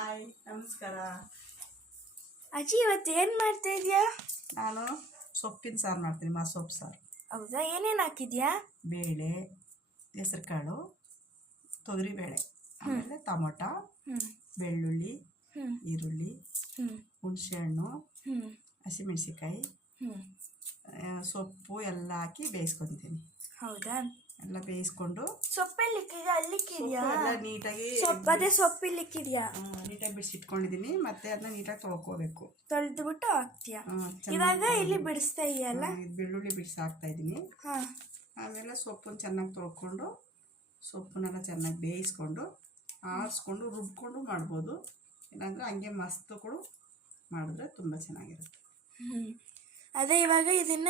Hi ನಮಸ್ಕಾರ. ಅಜ್ಜಿ ಇವತ್ತು ಏನು ಮಾಡ್ತಾ ಇದೀಯಾ? ನಾನು ಸೊಪ್ಪಿನ ಸಾರು ಮಾಡ್ತೀನಿ, ಸೊಪ್ಪು ಸಾರು. ಹೌದಾ, ಏನೇನು ಹಾಕಿದ್ಯಾ? ಬೇಳೆ, ಹೆಸರು ಕಾಳು, ತೊಗರಿಬೇಳೆ, ಆಮೇಲೆ ಟೊಮೊಟೊ, ಬೆಳ್ಳುಳ್ಳಿ, ಈರುಳ್ಳಿ, ಹುಣಸೆಹಣ್ಣು, ಹಸಿಮೆಣಸಿಕಾಯಿ, ಸೊಪ್ಪು ಎಲ್ಲ ಹಾಕಿ ಬೇಯಿಸ್ಕೊತೀನಿ. ಹೌದಾ, ಎಲ್ಲ ಬೇಯಿಸ್ಕೊಂಡು ಸೊಪ್ಪೆಲ್ಲಿಕ್ಕಿದ್ಯಾ? ಅಲ್ಲಿಕ್ಕಿದ್ಯಾ? ಎಲ್ಲ ನೀಟಾಗಿ ಅದೇ ಸೊಪ್ಪಿಲ್ಲಿಕ್ಕಿದ್ಯಾ? ನೀಟಾಗಿ ಬಿಡಿಸಿಟ್ಕೊಂಡಿದ್ದೀನಿ. ಮತ್ತೆ ಅದನ್ನ ನೀಟಾಗಿ ತೊಳ್ಕೊಬೇಕು. ತೊಳೆದ್ಬಿಟ್ಟು ಹಾಕ್ತೀಯಾ? ಇವಾಗ ಇಲ್ಲಿ ಬಿಡಿಸ್ತಾ ಇದೆಯಲ್ಲ, ಬೆಳ್ಳುಳ್ಳಿ ಬಿಡಿಸಿ ಹಾಕ್ತಾ ಇದ್ದೀನಿ. ಆಮೇಲೆ ಸೊಪ್ಪನ್ನು ಚೆನ್ನಾಗಿ ತೊಳ್ಕೊಂಡು ಸೊಪ್ಪನ್ನೆಲ್ಲ ಚೆನ್ನಾಗಿ ಬೇಯಿಸ್ಕೊಂಡು ಆರಿಸ್ಕೊಂಡು ರುಬ್ಕೊಂಡು ಮಾಡ್ಬೋದು. ಇಲ್ಲಾಂದರೆ ಹಂಗೆ ಮಸ್ತುಗಳು ಮಾಡಿದ್ರೆ ತುಂಬ ಚೆನ್ನಾಗಿರುತ್ತೆ. ಅದೇ ಇವಾಗ ಇದನ್ನ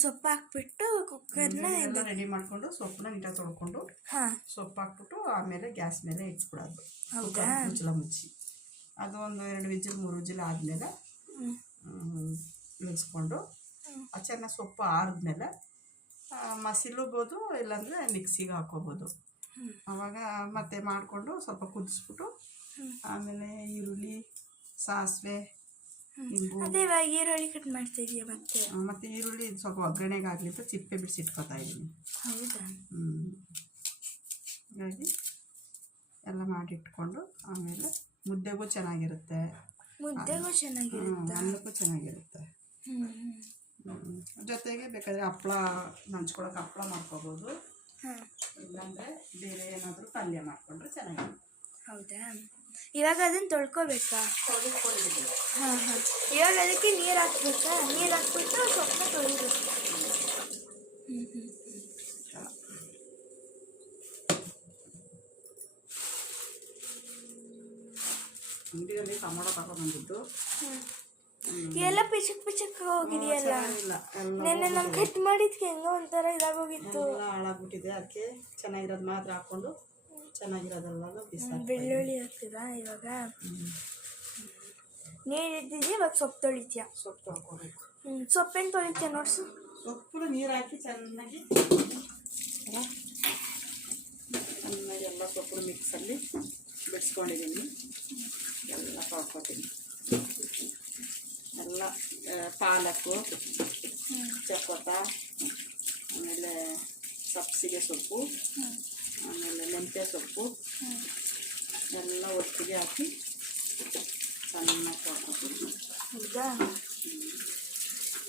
ಸೊಪ್ಪು ಹಾಕ್ಬಿಟ್ಟು ಕುಕ್ಕರ್ನ ಎಲ್ಲ ರೆಡಿ ಮಾಡಿಕೊಂಡು ಸೊಪ್ಪನ್ನ ನೀಟಾಗಿ ತೊಳ್ಕೊಂಡು ಸೊಪ್ಪು ಹಾಕ್ಬಿಟ್ಟು ಆಮೇಲೆ ಗ್ಯಾಸ್ ಮೇಲೆ ಇಟ್ಬಿಡೋದು. ಮುಚ್ಚಳ ಮುಚ್ಚಿ ಅದು ಒಂದು 2 ವಿಜಿಲ್ 3 ವಿಜಿಲ್ ಆದಮೇಲೆ ಇಳಿಸ್ಕೊಂಡು ಚೆನ್ನಾಗಿ ಸೊಪ್ಪು ಆರಿದ್ಮೇಲೆ ಮಸಿಲುಬೋದು, ಇಲ್ಲಾಂದರೆ ಮಿಕ್ಸಿಗೆ ಹಾಕೋಬೋದು. ಆವಾಗ ಮತ್ತೆ ಮಾಡಿಕೊಂಡು ಸ್ವಲ್ಪ ಕುದಿಸ್ಬಿಟ್ಟು ಆಮೇಲೆ ಈರುಳ್ಳಿ, ಸಾಸಿವೆ, ಹಿಂಗು. ಅದೇ ಇವಾಗ ಈರುಳ್ಳಿ ಕಟ್ ಮಾಡ್ತಾ ಇದೀಯ? ಮತ್ತೆ ಈರುಳ್ಳಿ ಸ್ವಲ್ಪ ಒಗ್ಗರಣೆಗೆ ಆಗಲಿ ಅಂತ ಚಿಪ್ಪೆ ಬಿಡಿಸಿಟ್ಕೊತಾ ಇದ್ದೀನಿ. ಹೌದಾ? ಹಾಗಾಗಿ ಎಲ್ಲ ಮಾಡಿಟ್ಕೊಂಡು ಆಮೇಲೆ ಮುದ್ದೆಗೂ ಚೆನ್ನಾಗಿರುತ್ತೆ, ಅನ್ನಕ್ಕೂ ಚೆನ್ನಾಗಿರುತ್ತೆ. ಜೊತೆಗೆ ಬೇಕಾದರೆ ಹಪ್ಪಳ ನಂಚ್ಕೊಳಕ್ಕೆ ಹಪ್ಪಳ ಮಾಡ್ಕೋಬೋದು, ಇಲ್ಲಾಂದರೆ ಬೇರೆ ಏನಾದರೂ ಪಲ್ಯ ಮಾಡಿಕೊಂಡ್ರೆ ಚೆನ್ನಾಗಿರುತ್ತೆ. ಹೌದಾ, ಇವಾಗ ಅದನ್ನು ತೊಳ್ಕೊಬೇಕಾ? ಇವಾಗ ಅದಕ್ಕೆ ನೀರು ಹಾಕ್ಬೇಕಾ? ನೀರು ಹಾಕ್ಬಿಟ್ಟು ಸೊಪ್ಪನ್ನ ತೊಳಿಬೇಕು. ಅಂಗಡಿಯಲ್ಲಿ ಟೊಮೊಟೊ ತಗೊಂಡ್ಬಂದಿದ್ದು ಎಲ್ಲ ಪಿಚಕ್ ಹೋಗಿದೆಯಲ್ಲ. ನೆನ್ನೆ ನಾನು ಕಟ್ ಮಾಡಿದ್ಕೆ ಹೆಂಗೋ ಒಂಥರ ಇದಾಗೋಗಿತ್ತು, ಹಾಳಾಗ್ಬಿಟ್ಟಿದೆ. ಅದಕ್ಕೆ ಚೆನ್ನಾಗಿರೋದು ಮಾತ್ರ ಹಾಕ್ಕೊಂಡು ಚೆನ್ನಾಗಿರೋದೆಲ್ಲ ಬೆಳ್ಳುಳ್ಳಿ ಹಾಕ್ತಿದ. ಇವಾಗ ನೀರು ಇದ್ದಿದ್ದು ಇವಾಗ ಸೊಪ್ಪು ತೊಳಿತೀಯ? ಸೊಪ್ಪು ತೊಳ್ಕೊಬೇಕು. ಸೊಪ್ಪೇನು ತೊಳಿತೀಯ ನೋಡ್ಸು. ಸೊಪ್ಪು ನೀರು ಹಾಕಿ ಚೆನ್ನಾಗಿ ಎಲ್ಲ ಸೊಪ್ಪು ಮಿಕ್ಸಲ್ಲಿ ಬಿಡಿಸ್ಕೊಂಡಿದ್ದೀನಿ. ಎಲ್ಲ ತೊಳ್ಕೊತೀನಿ. ಎಲ್ಲ ಪಾಲಕ್ಕು, ಚಕೋತ, ಆಮೇಲೆ ಸಬ್ಸಿಗೆ ಸೊಪ್ಪು, ಆಮೇಲೆ ಮೆಂತ್ಯ ಸೊಪ್ಪು ಎಲ್ಲ ಒಟ್ಟಿಗೆ ಹಾಕಿ ಚೆನ್ನಾಗಿ ತೊಳ್ಕೊತೀನಿ. ಹೌದಾ,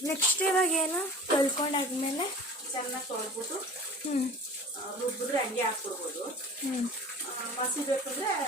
ನೆಕ್ಸ್ಟ್ ಇವಾಗ ಏನು ತೊಳ್ಕೊಂಡಾದ್ಮೇಲೆ ಚೆನ್ನಾಗಿ ತೊಳ್ಬಿಟ್ಟು ರುಬ್ಬಿದ್ರೆ ಹಂಗೆ ಹಾಕ್ಬಿಡ್ಬೋದು. ಮಸಿ ಬೇಕಂದರೆ